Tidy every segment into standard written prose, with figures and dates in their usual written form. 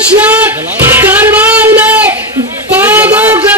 कारवां में बागों का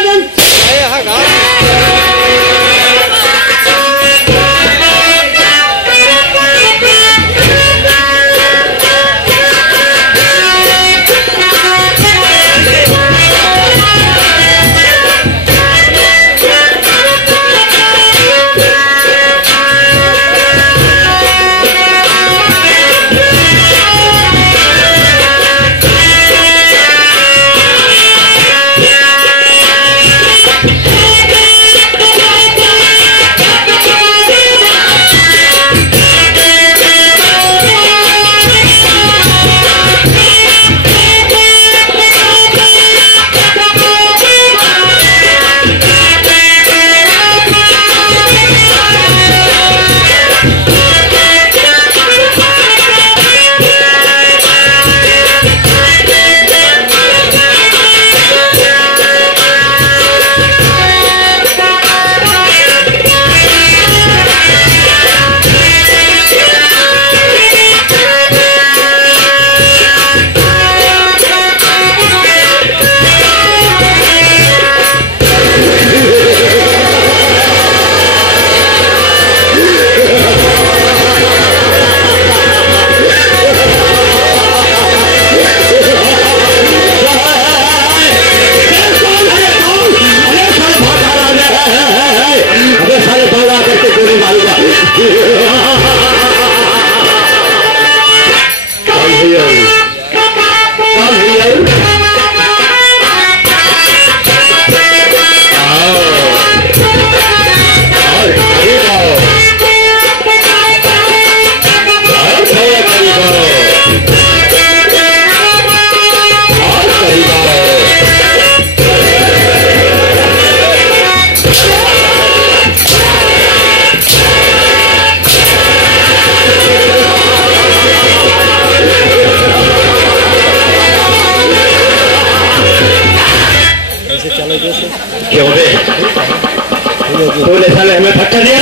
तूने साले हमें धक्का दिया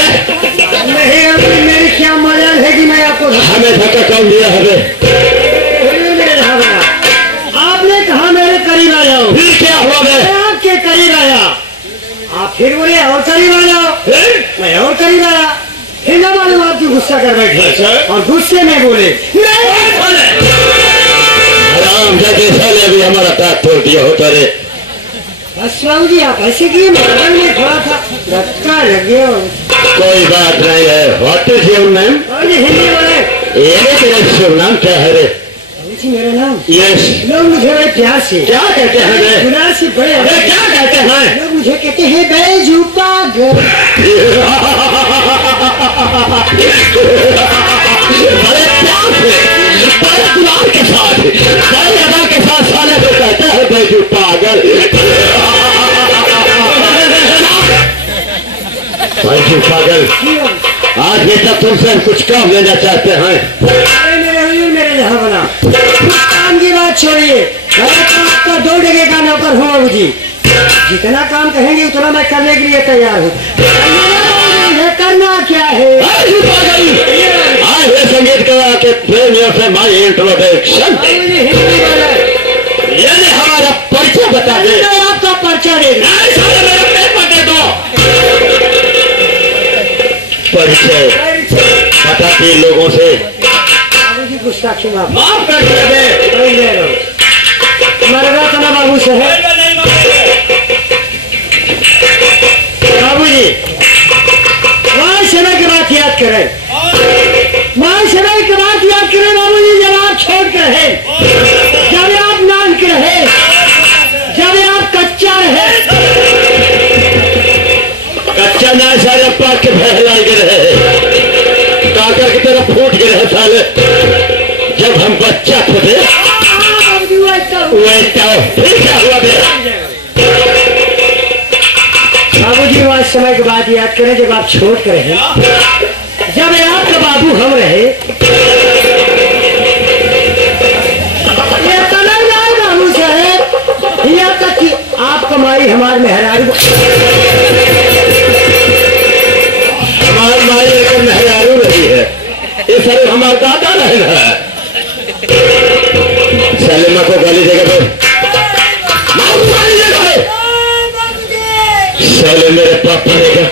नहीं, मेरी क्या मजाल है कि मैं आपको हमें धक्का कौन दिया हमें? आपने कहा मेरे करीब आ जाओ, फिर क्या हुआ? मैं आपके करीब आया, आप फिर बोले और करीब आ जाओ, मैं और करीब आया, फिर ना मालूम आपकी गुस्सा कर बैठे और गुस्से में बोले साले अभी हमारा पैर तोड़ दिया होता रे। बस बाबू जी आप ऐसे किए, मकान में थोड़ा था धक्का लग गया। कोई बात नहीं है। What is your name? Hindi बोले। ये तेरा शुभ नाम क्या है रे? मेरा नाम? यस। लोग मुझे बड़े प्यार से क्या कहते हैं? गुनाह से बड़े क्या कहते हैं? लोग मुझे कहते हैं बैजू पागल। बड़े प्यार से, बड़े दुलार के साथ, बड़े अदा के साथ साले को कहते हैं बैजू पागल। बैजू पागल, आज बेटा तुमसे कुछ काम लेना चाहते हैं। मेरे जहाँ बना काम की बात छोड़िए, आपका 2 जगह का नौकर हूँ बाबू जी। जितना काम कहेंगे उतना मैं करने के लिए तैयार हूँ। करना क्या है? संगीत कला के प्रेमियों से माई इंट्रोडक्शन। यानी हमारा परिचय बता दे। आपका परिचय दे दो। परिचय बताते लोगों से। गुस्ताखी माफ कर दे। मरगा तो ना बाबू से है। बाबू जी वहाँ समय की बात याद करें, वहाँ समय की बात याद करें बाबू जी। जब आप छोड़ कर रहे, जब आप नान के रहे, जब आप कच्चा रहे, कच्चा ना सारे पाक के फैला रहे, काका की तरफ फूट गए हैं साले। जब हम बच्चा थे क्या हुआ? बाबू जी वहाँ समय की बात याद करें जब आप छोड़ कर रहे, जब आपका बाबू हम रहे। बाबू साहब यहाँ तक कि आप कमाई हमारे मेहरारू, हमारी माई एक मेहरारू रही है। ये सर हमारा दादा नहीं है। सलीमा को वाली जगह पे, मारू वाली जगह पे। साले मेरे बाप बनेगा,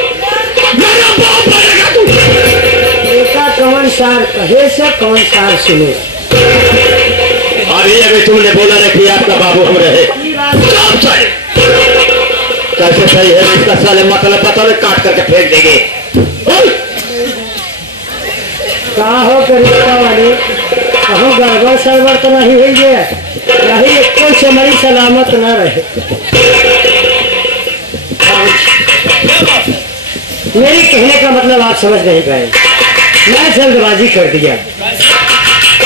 मेरा बाप बनेगा तू। बेटा कौन सार कहे से कौन सार सुने। अभी तुमने बोला ना कि आपका बाबू हम रहे, कैसे सही है इसका? साले मतलब पता नहीं काट करके फेंक देंगे। कहा हो रिश्ता वाले, कहो गड़बड़ सड़बड़ तो नहीं हुई है, यही एक से मरी सलामत न रहे। मेरी कहने का मतलब आप समझ नहीं पाए, मैं जल्दबाजी कर दिया।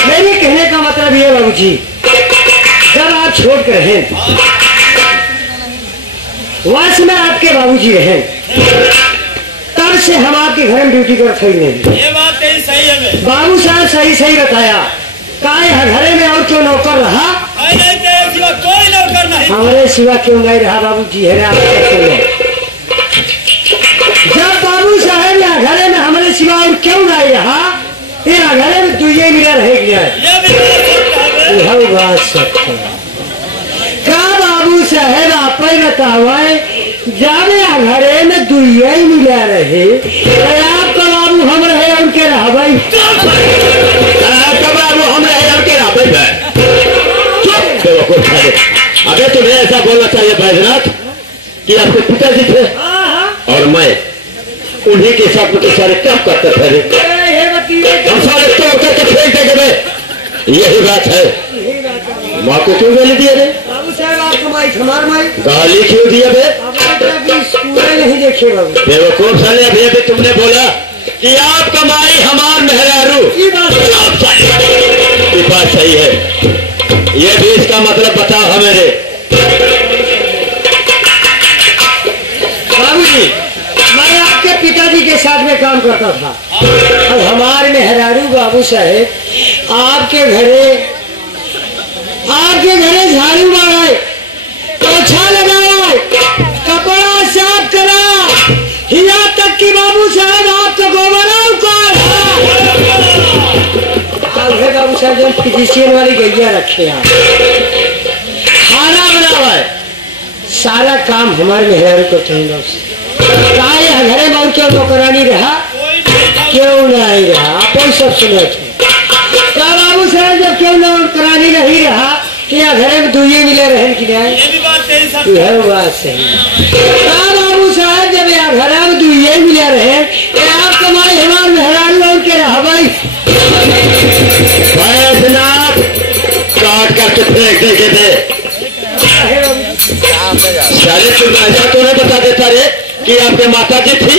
मेरे कहने का मतलब ये बाबूजी, जब आप छोड़ कर हैं वास में आपके बाबूजी रहे, तब से हम आपके घर में ड्यूटी कर खड़ी नहीं। ये बात सही है। बाबू साहब सही सही बताया, कहा घरे में और क्यों नौकर रहा? सिवा कोई नौकर नहीं। हमारे सिवा क्यों नहीं रहा बाबूजी? है जब बाबू साहब या घरे में हमारे सिवा और क्यों नहीं रहा? ये घरे में दुए मिला रह गया। बात सत्य का बाबू साहब आप बतावे, जब घरे में दुए ही मिला रहे, आपका बाबू हम रहे उनके रहा भाई, आपका बाबू हम रहे उनके रहा भाई। अगर तुम्हें ऐसा बोलना चाहिए बैजनाथ कि आपके पिताजी थे और मैं उन्हीं के साथ में सारे काम करते थे, हम सारे तोड़ करके फेंक देंगे। यही बात है। माँ को क्यों गाली दिया रे? बाबू साहब आपको माई हमार माई गाली क्यों दिया बे? स्कूल नहीं देखे बाबू। बेवकूफ साले, अभी अभी तुमने बोला कि आप कमाई हमार मेहरारू। ये बात सही है, ये भी इसका मतलब बताओ हमें रे। बाबूजी, मैं आपके पिताजी के साथ में काम करता था और हमारे मेहरारू बाबू साहेब आपके घरे झाड़ू मारे, पोछा लगाए, कपड़ा साफ करा, यहाँ तक कि बाबू साहब आपको गोबरा बाबू साहब जो फिजिशियन वाली गैया रखे हैं, खाना बनावा है, सारा काम हमारे मेहरारू को चाहिए। घरे में क्यों नौकरानी रहा? क्यों नहीं रहा? आप सब सुने थे बाबू साहब, जब क्यों नौकरानी नहीं रहा कि घरे में दुए मिले रहे कि नहीं? यह बात सही। बाबू साहब जब घरे में दुए मिले रहे, आप कमाई हमारे मेहरारू और के रहा भाई। काट करके फेंक देंगे थे। साले तुम ऐसा तो नहीं बता देता रे कि आपके माता जी थी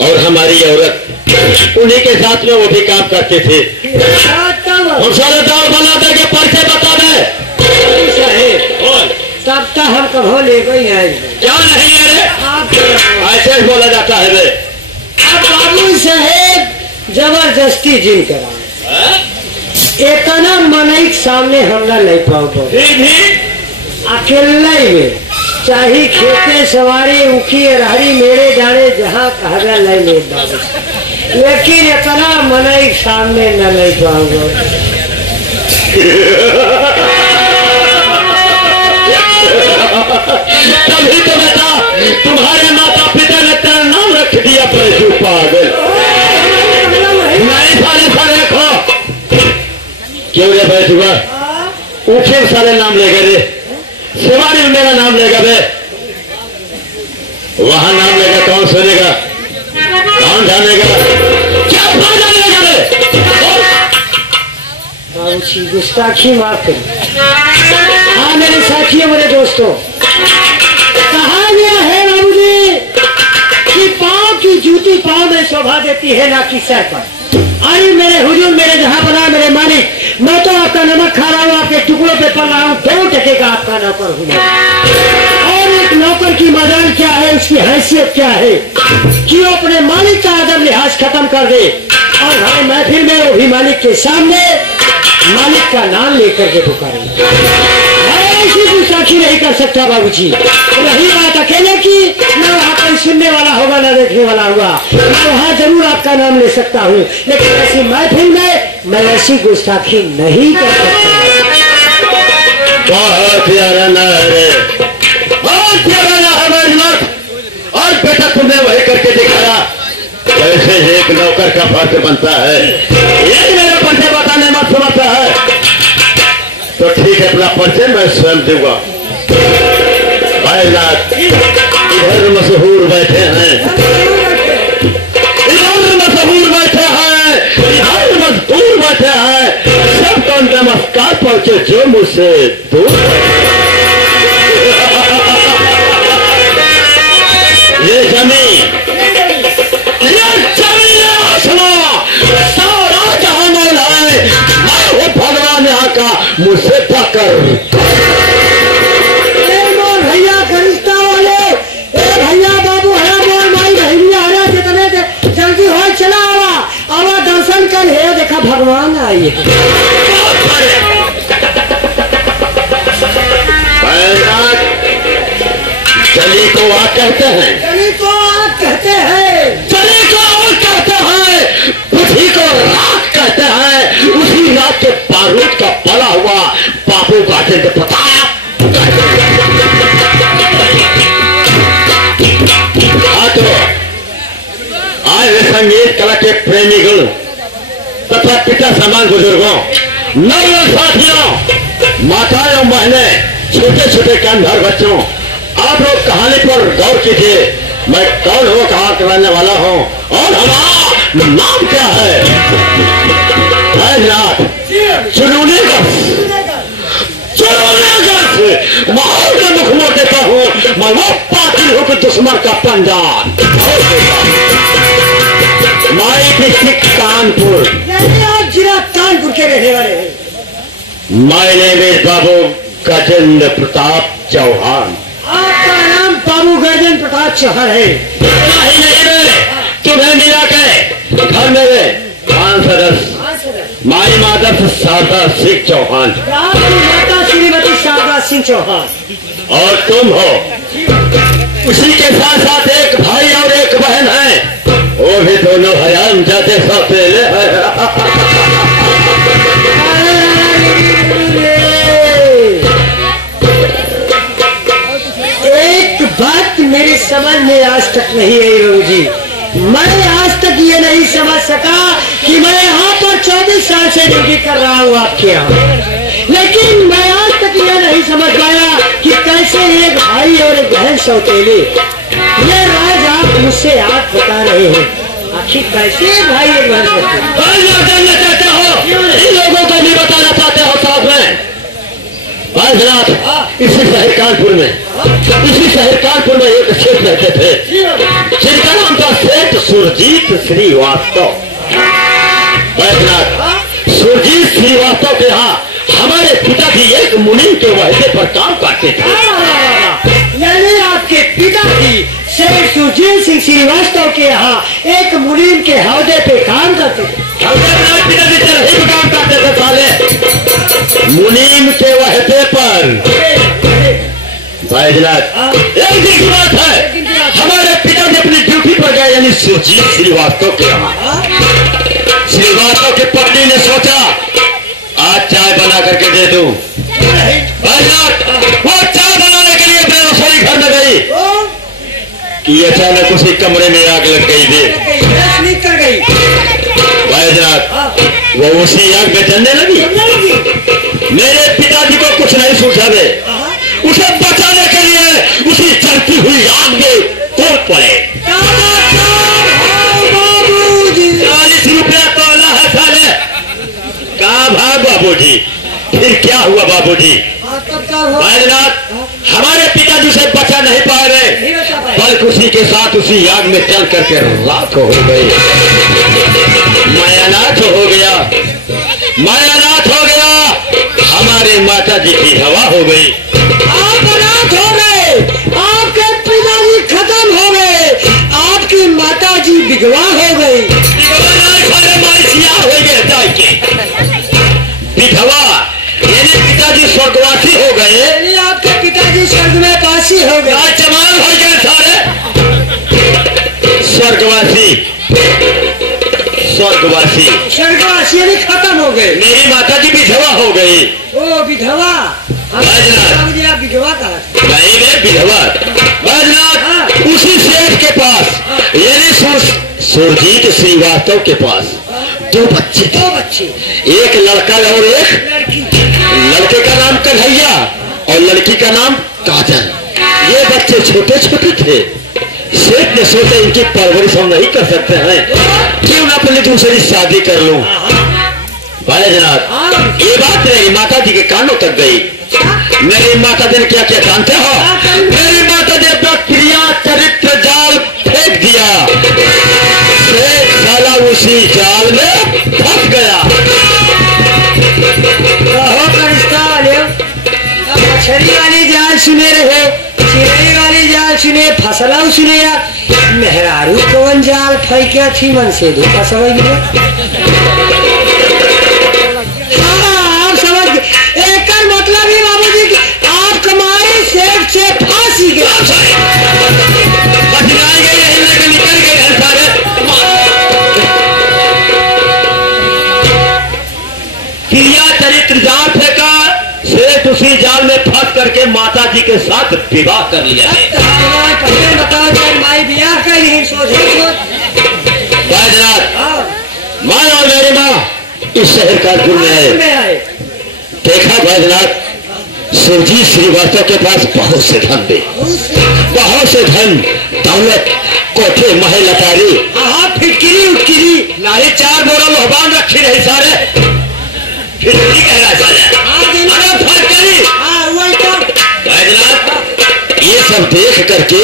और हमारी औरत, उन्हीं के साथ में वो भी काम करते थे। हम सारे दाल बना देंगे, पर्चे बता दे। तब तक हम कहो ले गई है क्या नहीं है रे? ऐसे बोला जाता है रे। अब बाबू साहेब जबरदस्ती जिन करा, इतना मनई सामने हमला नहीं पाओ, अकेले में चाहे खेते सवारी उखी रहरी मेरे जाने जहाँ कहा नहीं बाबू, लेकिन इतना मनई सामने न नहीं पाऊंगा। तभी तो बेटा तुम्हारे माता पिता ने तेरा नाम रख दिया पैसू पागल। नहीं सारे खो क्यों रे बैठुआ? ऊखे सारे नाम ले गए रे, शिवानी में मेरा नाम लेगा बे, वहां नाम लेगा कौन सुनेगा, कौन जानेगा, क्या जानेगा बे? बाबूजी गुस्ताखी माफ करिए। हाँ मेरे साथियों, मेरे दोस्तों, कहा गया है बाबूजी कि पाँव की जूती पाँव में शोभा देती है ना कि सर पर। अरे मेरे हुजूर, मेरे जहाँ बना, मेरे मालिक, मैं तो आपका नमक खा रहा हूँ, आपके टुकड़ों पे पल रहा हूँ, 2 टके का आपका नौकर हूँ। और एक नौकर की मजाल क्या है, उसकी हैसियत क्या है कि वो अपने मालिक का अदब लिहाज खत्म कर दे और हमें महफिल में वो भी मालिक के सामने मालिक का नाम लेकर के पुकारे। ऐसी गुस्ताखी नहीं कर सकता बाबूजी। रही बात अकेले की, न वहाँ कोई सुनने वाला होगा न देखने वाला होगा, मैं वहाँ जरूर आपका नाम ले सकता हूँ, लेकिन ऐसी महफिल में मैं ऐसी गुस्ताखी नहीं कर सकता। बहुत प्यारा ना है, बहुत प्यारा ना है बैजनाथ। और बेटा तुमने वही करके दिखाया कैसे एक नौकर का फर्ज बनता है। ये मेरे परिचय बताने मत समझता है तो ठीक है, अपना परिचय मैं स्वयं दूंगा। बैजनाथ इधर मशहूर बैठे हैं, इधर मशहूर बैठे हैं, इधर मजदूर बैठे हैं, सबको नमस्कार पहुंचे जो मुझसे दूर। ये जमीन सारा जहां मौला है, मैं हूं भगवान यहाँ का, मुझसे पकड़। भैया गरिश्ता वाले, ए भैया बाबू है मोर माई भैया हरा से तने जल्दी हो चला आवा दर्शन कर हे देखा भगवान आई। चली को आग कहते हैं, चली को आग कहते हैं, चली को आग कहते हैं, उसी को राख कहते हैं। उसी रात के बारूद का पला हुआ बाबू गार्डन को बताया। तो आज संगीत कला के प्रेमीगण तथा पिता समान बुजुर्गों, नव साथियों, माताओं, बहने, छोटे छोटे कामधार बच्चों, आप लोग कहानी पर गौर कीजिए। मैं कौन हूँ, कहाँ के रहने वाला हूँ और हमारा नाम क्या है। चुनौने माहौल का मुख मोड़ देता हूँ, मैं वो पाटिल हूँ कि दुश्मन का पंजा। माई डिस्ट्रिक्ट कानपुर, जिला कानपुर के रहने वाले हैं। माय नेम इज बाबू गजेंद्र प्रताप चौहान। आपका नाम बाबू गजेंद्र प्रताप चौहान है। तुम्हें मिला के घर में 5 सदस्य, माई माता शारदा सिंह चौहान, माता श्रीमती शारदा सिंह चौहान, और तुम हो। उसी के साथ साथ एक भाई और एक बहन है, वो भी दोनों हयाम जाते सौतेले हैं। एक बात मेरी समझ में आज तक नहीं आई बाबू जी, मैं आज तक ये नहीं समझ सका कि मैं यहाँ पर 24 साल से ड्यूटी कर रहा हूँ आपके यहाँ, लेकिन मैं आज तक ये नहीं समझ पाया कि कैसे एक भाई और एक बहन सौतेले। ये राज आप मुझसे आप बता रहे हैं, आखिर कैसे भाई एक बहन जानना चाहते हो, इन लोगों को नहीं बताना चाहते हो साथ में। इसी शहर कानपुर में, इसी शहर कानपुर में एक सेठ रहते थे, जिनका नाम था सेठ सुरजीत श्रीवास्तव। सुरजीत श्रीवास्तव के यहाँ हमारे पिताजी एक मुनीम के वहदे पर काम करते थे। यानी आपके पिताजी सेठ सुरजीत सिंह श्रीवास्तव के यहाँ एक मुनीम के हौदे पे काम करते थे। पिताजी काम करते थे साले मुनीम के वहदे पर। बैजनाथ एक दिन की बात है, हमारे पिताजी अपनी ड्यूटी पर गए, यानी सुरजीत श्रीवास्तव के यहाँ। श्रीवास्तव की पत्नी ने सोचा आज चाय बना करके दे दूं। बैजनाथ वो चाय बनाने के लिए अपने रसोई घर में गई कि अचानक उसी कमरे में आग लग गई थी। बैजनाथ वो उसी आग में जलने लगी। मेरे पिताजी को कुछ नहीं सूझा दे, उसे बचाने के लिए उसी जलती हुई आग में कूद पड़े। 40 रुपया तोला है साले। कहा भाग बाबूजी, फिर क्या हुआ बाबूजी? बैजनाथ हमारे पिताजी से बचा नहीं पा रहे, बल्कि उसी के साथ उसी आग में जल करके राख हो गई। मैं अनाथ हो गया, मैं अनाथ हो गया, हमारे माता जी की हवा हो गई। आप अनाथ हो गए, आपके पिताजी खत्म हो गए, आपकी माता जी विधवा हो गई। विधवा यानी पिताजी स्वर्गवासी हो गए, यानी आपके पिताजी स्वर्ग में वासी हो गए। जमान हो गए सारे स्वर्गवासी। स्वर्गवासी यानी खत्म हो गए। मेरी माता जी विधवा हो गई। ओ विधवा, बाबूजी आप विधवा कहा नहीं मैं विधवा बैजनाथ उसी सेठ के पास यानी सुरजीत श्रीवास्तव के पास दो बच्चे एक लड़का और एक लड़की। लड़के का नाम कन्हैया और लड़की का नाम काजल। ये बच्चे छोटे छोटे थे। सेठ ने सोचा इनकी परवरिश हम नहीं कर सकते हैं, क्यों ना अपनी दूसरी शादी कर लूं। बैजनाथ ये बात मेरी माता जी के कानों तक गई। मेरी माता जी ने क्या क्या जानते हो? मेरी माता जी अपना क्रिया चरित्र जाल फेंक दिया। सेठ साला उसी जाल में फंस गया। मछली वाली जाल सुने रहे, चिड़ई वाली जाल सुने, फसला सुने यार मेहरारू कौन जाल फेंकिया थी मन से दो फसल आप समझ गए। एक मतलब ही बाबूजी की आप कमाए सेठ से फांसी गए। निकल गए सारे। क्रिया चरित्र जाल फेंका। सेठ उसी जाल में फंस करके माता जी के साथ विवाह कर लिया। बताओ माई ब्याह का ही सोच बैजनाथ माँ और मेरी माँ इस शहर कानपुर में आए। देखा बैजनाथ सुरजीत श्रीवास्तव के पास बहुत से धन थे, बहुत से धन दौलत कोठे महल अटारी फिटकिरी उटकिरी नारी 4 बोरा लोहबान रखी रही सारे। फिर ये सब देख करके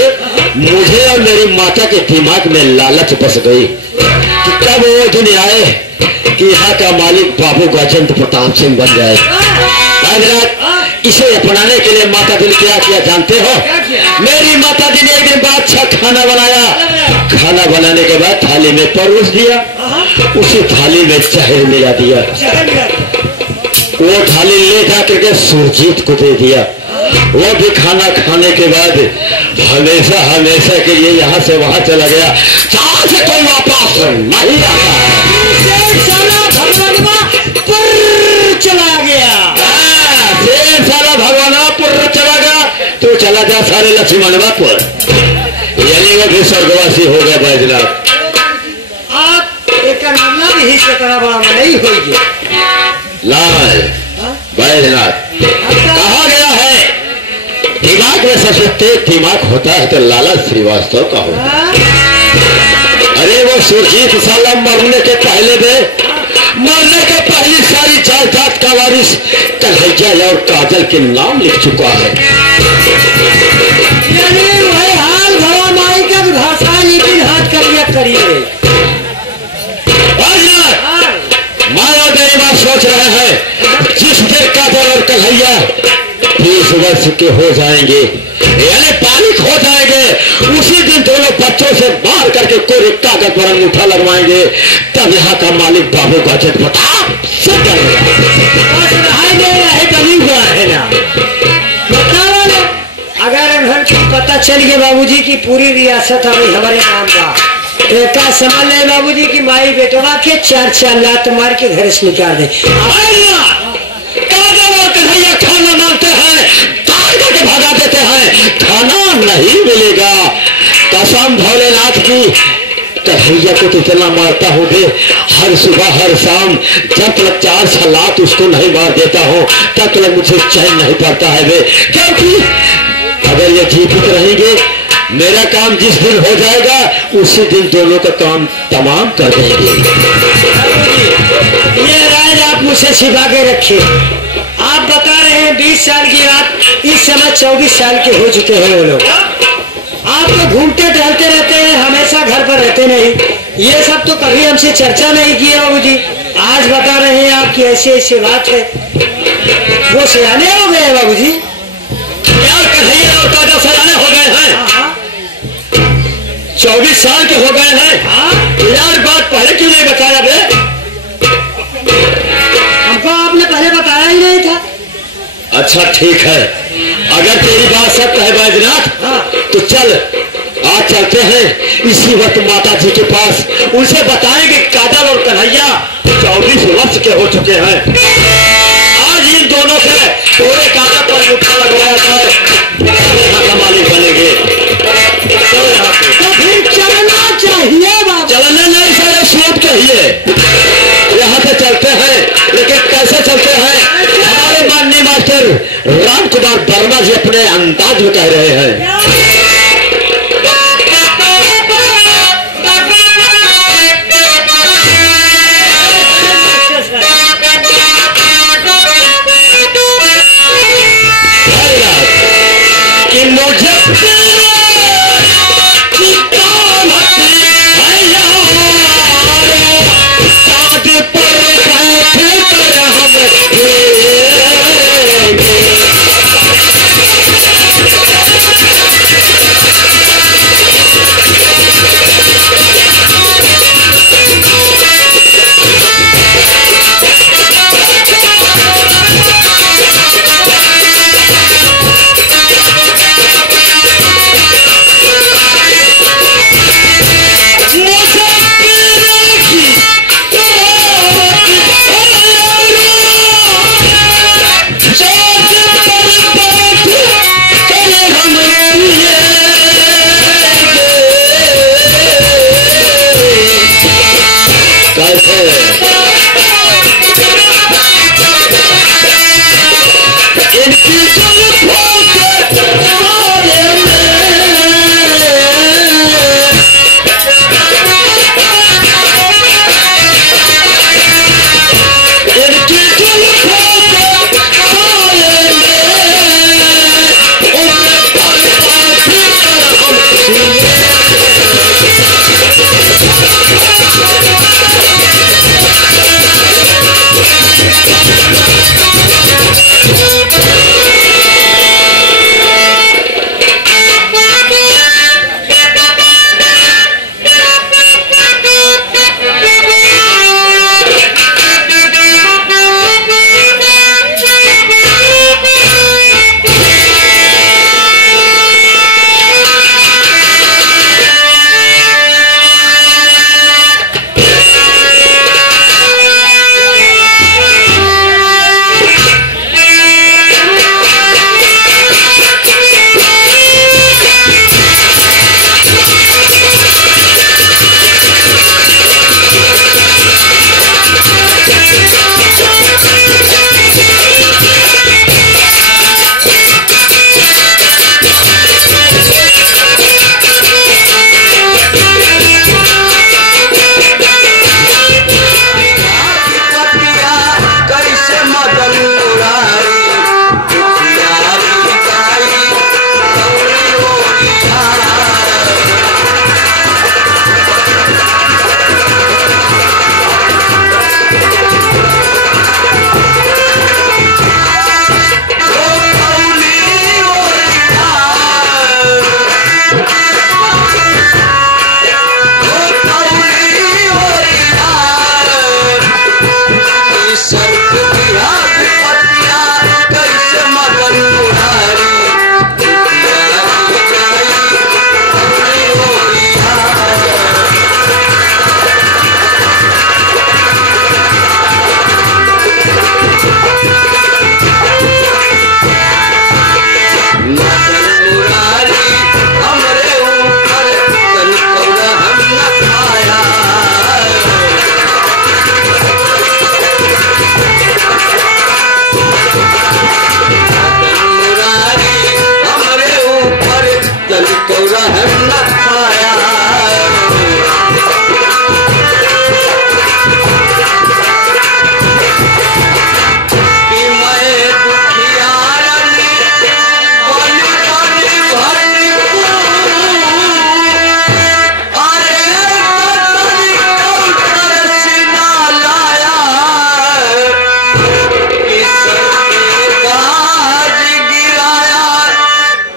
मुझे और मेरी माता के दिमाग में लालच बस गई कि कब वो दिन आए कि यहाँ का मालिक बाबू गजेंद्र प्रताप सिंह बन जाए। इसे अपनाने के लिए माता जी ने क्या किया जानते हो? मेरी माता जी ने एक दिन बाद अच्छा खाना बनाया। खाना बनाने के बाद थाली में परोस दिया, उसी थाली में जहर मिला दिया। वो थाली ले जाकर के सुरजीत को दे दिया। वो भी खाना खाने के बाद हमेशा हमेशा के लिए यहाँ से वहां चला गया, जहां से कोई वापस नहीं आता। चला गया सारा भगवानापुर चला गया तो चला जा सारे लक्ष्मणवापुर, यानी वो भी स्वर्गवासी हो गया। बैजनाथ आप एक मामला भी ही बड़ा नहीं होगी। लाल बैजनाथ कहा गया है दिमाग में सबसे तेज दिमाग होता है तो लाला श्रीवास्तव का होता है। अरे वो सुरजीत साला मरने के पहले दे मरने के पहले सारी जायदाद का वारिस कन्हैया और काजल के नाम लिख चुका है। यानी वही हाल भवा माई का भाषा लेकिन हाथ करिए करिए। माया मेरी बात सोच रहे हैं जिस दिन काजल और कन्हैया 20 वर्ष के हो जाएंगे यानी बालिक हो जाएंगे, उसी दिन दोनों बच्चों से मार करके कोई कागज पर अंगूठा लगवाएंगे, तब यहाँ का मालिक बाबू गजेंद्र प्रताप सब है ना। अगर घर की पता चल गया बाबूजी की पूरी रियासत अभी हमारे नाम का एक समझ ले बाबूजी की माई बेटवा के 4 लात मार के घर से निकाल दे। कन्हैया खाना मांगते हैं करके भगा देते हैं, खाना नहीं मिलेगा। कसम भोलेनाथ की कन्हैया को तो इतना मारता हूँ बे, हर सुबह हर शाम जब तक 4 सलात उसको नहीं मार देता हूँ तब तक मुझे चैन नहीं पड़ता है बे, क्योंकि अगर ये जीवित रहेंगे मेरा काम जिस दिन हो जाएगा उसी दिन दोनों का काम तमाम कर देंगे। ये राज आप मुझसे छिपा के रखे। आप बता रहे हैं 20 साल की बात, इस समय 24 साल के हो चुके हैं वो लोग। आप तो घूमते टहलते रहते हैं, हमेशा घर पर रहते नहीं। ये सब तो कभी हमसे चर्चा नहीं किया बाबूजी, आज बता रहे हैं आपकी ऐसी ऐसी बात है। वो सयाने हो गए बाबूजी। कन्हैया और काजल सयाने हो गए हैं, 24 साल के हो गए हैं। यार बात पहले क्यों नहीं बताया बे? हमको आपने पहले बताया ही नहीं था। अच्छा ठीक है, अगर तेरी बात सत्य है बैजनाथ तो चल आज चलते हैं इसी वक्त माता जी के पास, उनसे बताएंगे काजल और कन्हैया 24 वर्ष के हो चुके हैं। आज इन दोनों शौक है, पूरे कागज पर मुठा लगवाया जाए, का मालिक बनेंगे। तो फिर चलना चाहिए बाबा। चलना नहीं सारे शौक चाहिए। यहाँ से चलते हैं, लेकिन कैसे चलते हैं? हमारे माननीय मास्टर राम कुमार वर्मा जी अपने अंदाज में कह रहे हैं। कि मुझे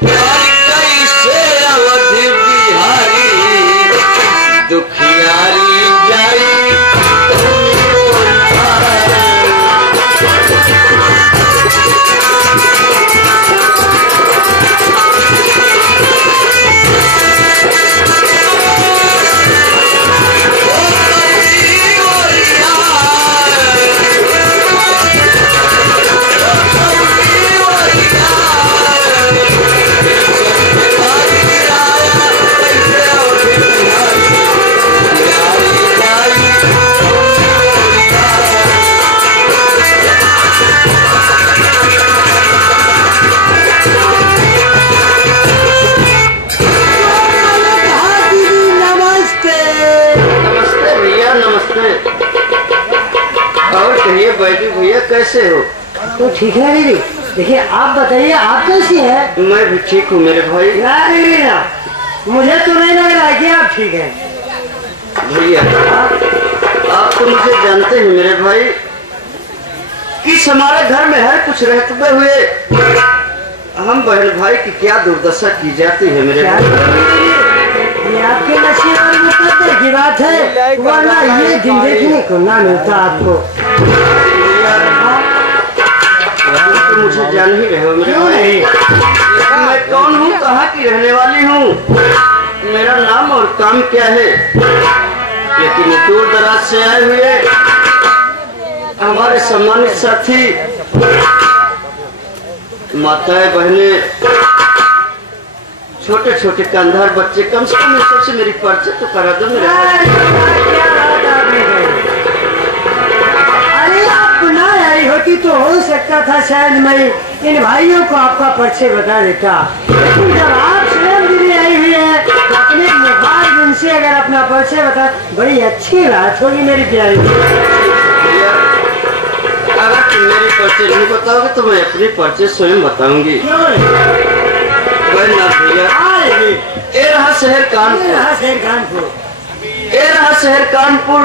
कैसे अवधि बिहारी कैसे हो? तो ठीक है दीदी। देखिए आप बताइए आप कैसी है? मैं भी ठीक हूँ मेरे भाई। ना दीदी ना, मुझे तो नहीं लग रहा है कि आप ठीक हैं। भैया आप तो मुझे जानते हैं मेरे भाई कि हमारे घर में हर कुछ रहते हुए हम बहन भाई की क्या दुर्दशा की जाती है मेरे भाई। ये आपके नसीब और मुकद्दर की बात है, वरना ये दिन देखने को ना मिलता आपको। तो मुझे जान ही रहे हो मेरे भाई। मैं कौन हूँ, कहाँ की रहने वाली हूँ, मेरा नाम और काम क्या है, लेकिन दूर दराज से आए हुए हमारे सम्मानित साथी माताएं बहने छोटे छोटे कंधार बच्चे, कम से कम सबसे मेरी परिचय तो करा दो मेरे भाई। अरे आप ना आई होती तो हो सकता था शायद मैं इन भाइयों को आपका परिचय बता देता, लेकिन जब आप स्वयं दीदी आई हुई है तो अपने मुखार दिन से अगर अपना परिचय बता, बड़ी अच्छी बात होगी मेरी प्यारी। अगर तुम मेरी परिचय नहीं बताओगे तो मैं अपनी परिचय स्वयं बताऊंगी। भैया ए रहा शहर कानपुर, ए रहा शहर कानपुर।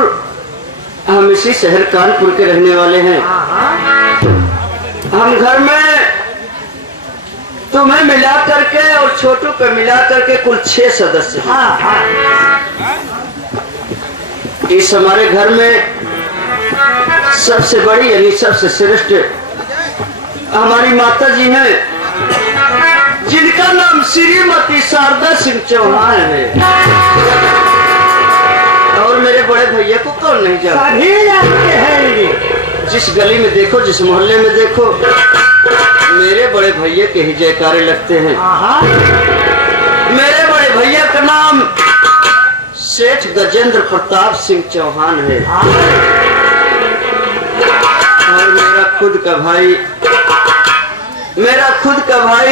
हम इसी शहर कानपुर के रहने वाले हैं। हम घर में तुम्हें मिला करके और छोटू को मिला करके कुल 6 सदस्य हैं। इस हमारे घर में सबसे बड़ी यानी सबसे श्रेष्ठ हमारी माता जी हैं, जिनका नाम श्रीमती शारदा सिंह चौहान है। और मेरे बड़े भैया को कौन नहीं जानता, सभी जानते हैं। जिस गली में देखो, जिस मोहल्ले में देखो, मेरे बड़े भैया के ही जयकारे लगते हैं। मेरे बड़े भैया का नाम सेठ गजेंद्र प्रताप सिंह चौहान है। और मेरा खुद का भाई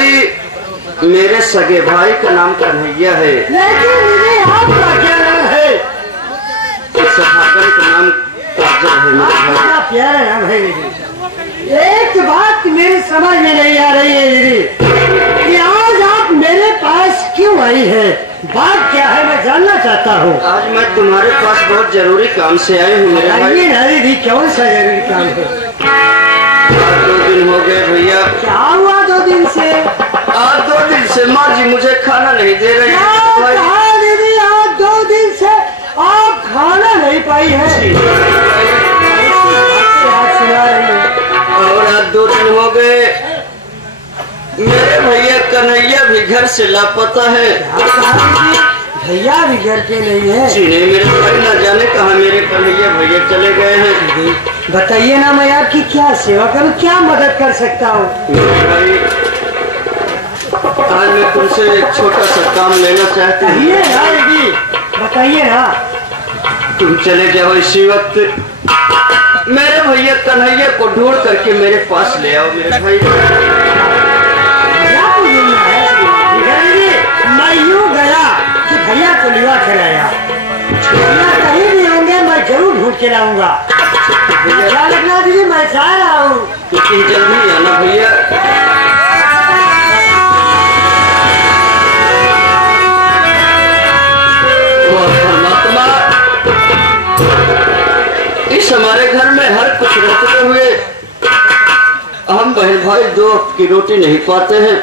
मेरे सगे भाई का नाम कन्हैया है। लेकिन आपका क्या नाम है? सभागन का नाम काजल है मेरे भाई। प्यारा नाम है दीदी। एक बात मेरे समझ में नहीं आ रही है दीदी कि आज आप मेरे पास क्यों आई है, बात क्या है मैं जानना चाहता हूँ। आज मैं तुम्हारे पास बहुत जरूरी काम से आई हूँ मेरे भाई। दीदी कौन सा जरूरी काम है? 2 दिन हो गए भैया। क्या हुआ 2 दिन से? आज 2 दिन से माँ जी मुझे खाना नहीं दे रही है दीदी। आज 2 दिन से आप खाना नहीं पाई है। और आज 2 दिन हो गए मेरे भैया कन्हैया भी घर से लापता है। भैया भी घर के नहीं है? जी नहीं मेरे भाई, न जाने कहाँ मेरे कन्हैया भैया चले गए हैं। बताइए ना मैं आपकी क्या सेवा करूं, क्या मदद कर सकता हूँ? मेरे भाई आज मैं तुमसे एक छोटा सा काम लेना चाहती हूँ। बताइए ना। तुम चले जाओ इसी वक्त, मेरे भैया कन्हैया को ढूंढ करके मेरे पास ले आओ मेरे भाई। मैं यूँ गया कि भैया को लिवा कराया, कहीं भी होंगे मैं जरूर ढूंढ के लाऊंगा। क्या लगना दीदी, मैं जा रहा हूँ, लेकिन जल्दी आना भैया। परमात्मा इस हमारे घर में हर कुछ रहते हुए हम बहन भाई 2 वक्त की रोटी नहीं पाते हैं।